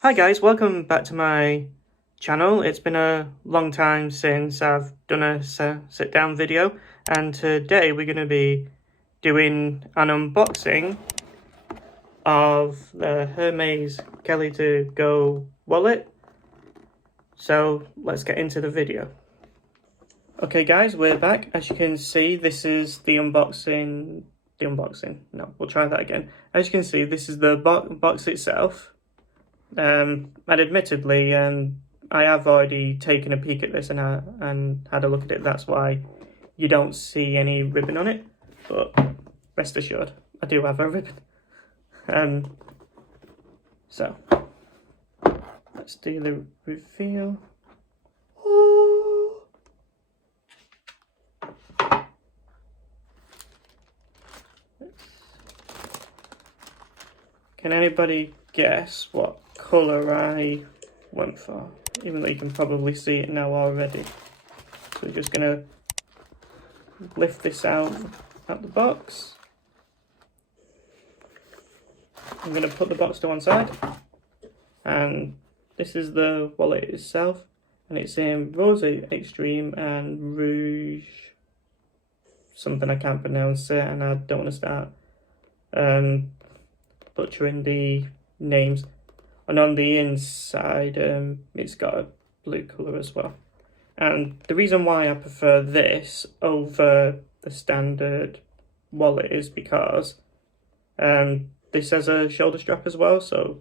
Hi guys, welcome back to my channel. It's been a long time since I've done a sit down video, and today we're going to be doing an unboxing of the Hermes Kelly to Go wallet. So let's get into the video. Okay guys, we're back. As you can see, this is the unboxing. No, we'll try that again. As you can see, this is the box itself. And admittedly, I have already taken a peek at this and had a look at it. That's why you don't see any ribbon on it. But rest assured, I do have a ribbon. So let's do the reveal. Can anybody guess what colour I went for? Even though you can probably see it now already. So we're just going to lift this out the box. I'm going to put the box to one side. And this is the wallet itself. And it's in Rose Extreme and Rouge. Something I can't pronounce it, and I don't want to start butchering the names. And on the inside, it's got a blue colour as well. And the reason why I prefer this over the standard wallet is because this has a shoulder strap as well, so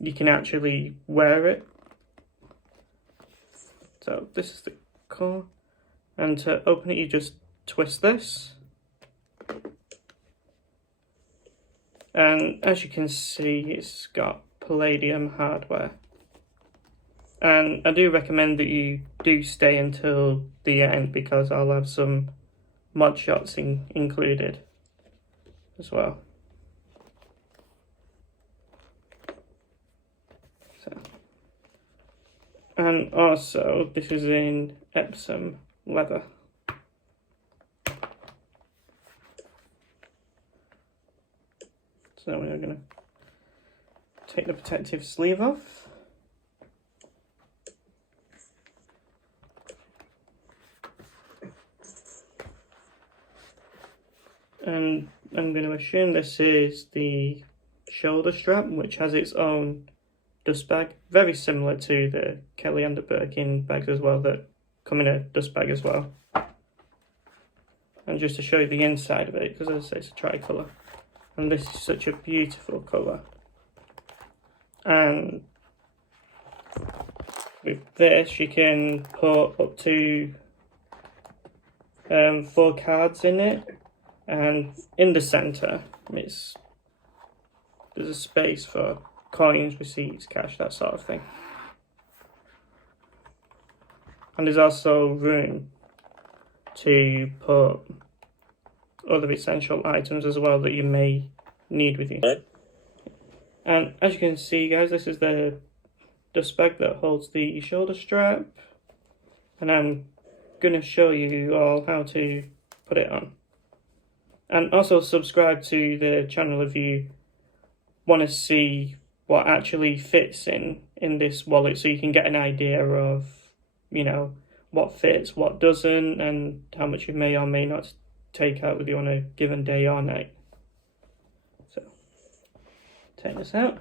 you can actually wear it. So this is the core, and to open it you just twist this. And as you can see, it's got palladium hardware. And I do recommend that you do stay until the end, because I'll have some mod shots included as well. So, and also, this is in Epsom leather. So we're going to take the protective sleeve off. And I'm going to assume this is the shoulder strap, which has its own dust bag, very similar to the Kelly and the Birkin bags as well, that come in a dust bag as well. And just to show you the inside of it, because as I say, it's a tricolour. And this is such a beautiful colour. And with this, you can put up to 4 cards in it. And in the centre, there's a space for coins, receipts, cash, that sort of thing. And there's also room to put other essential items as well that you may need with you. And as you can see guys, this is the dust bag that holds the shoulder strap, and I'm going to show you all how to put it on. And also subscribe to the channel if you want to see what actually fits in this wallet, so you can get an idea of, you know, what fits, what doesn't, and how much you may or may not take out with you on a given day or night. So take this out,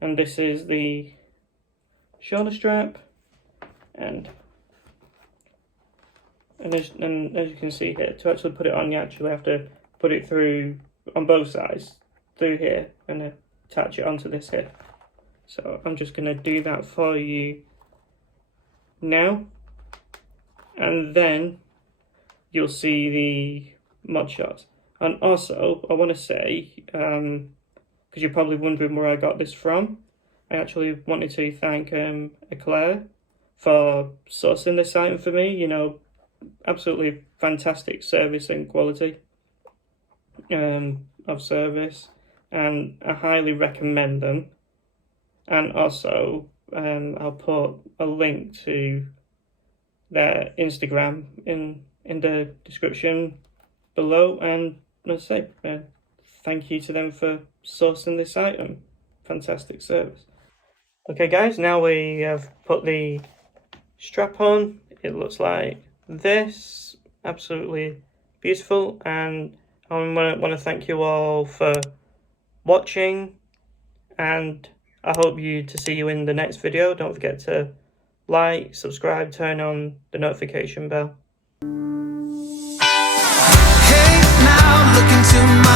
and this is the shoulder strap, and as you can see here, to actually put it on, you actually have to put it through on both sides through here and attach it onto this here. So I'm just going to do that for you now, and then you'll see the mod shots. And also, I want to say, because you're probably wondering where I got this from, I actually wanted to thank Eclair for sourcing this item for me. You know, absolutely fantastic service and quality of service, and I highly recommend them. And also, I'll put a link to their Instagram in the description below, and let's say thank you to them for sourcing this item. fantastic service. Okay guys, now we have put the strap on. It looks like this, absolutely beautiful, and I want to thank you all for watching, and I hope to see you in the next video. Don't forget to like, subscribe, turn on the notification bell. Hey, now look into my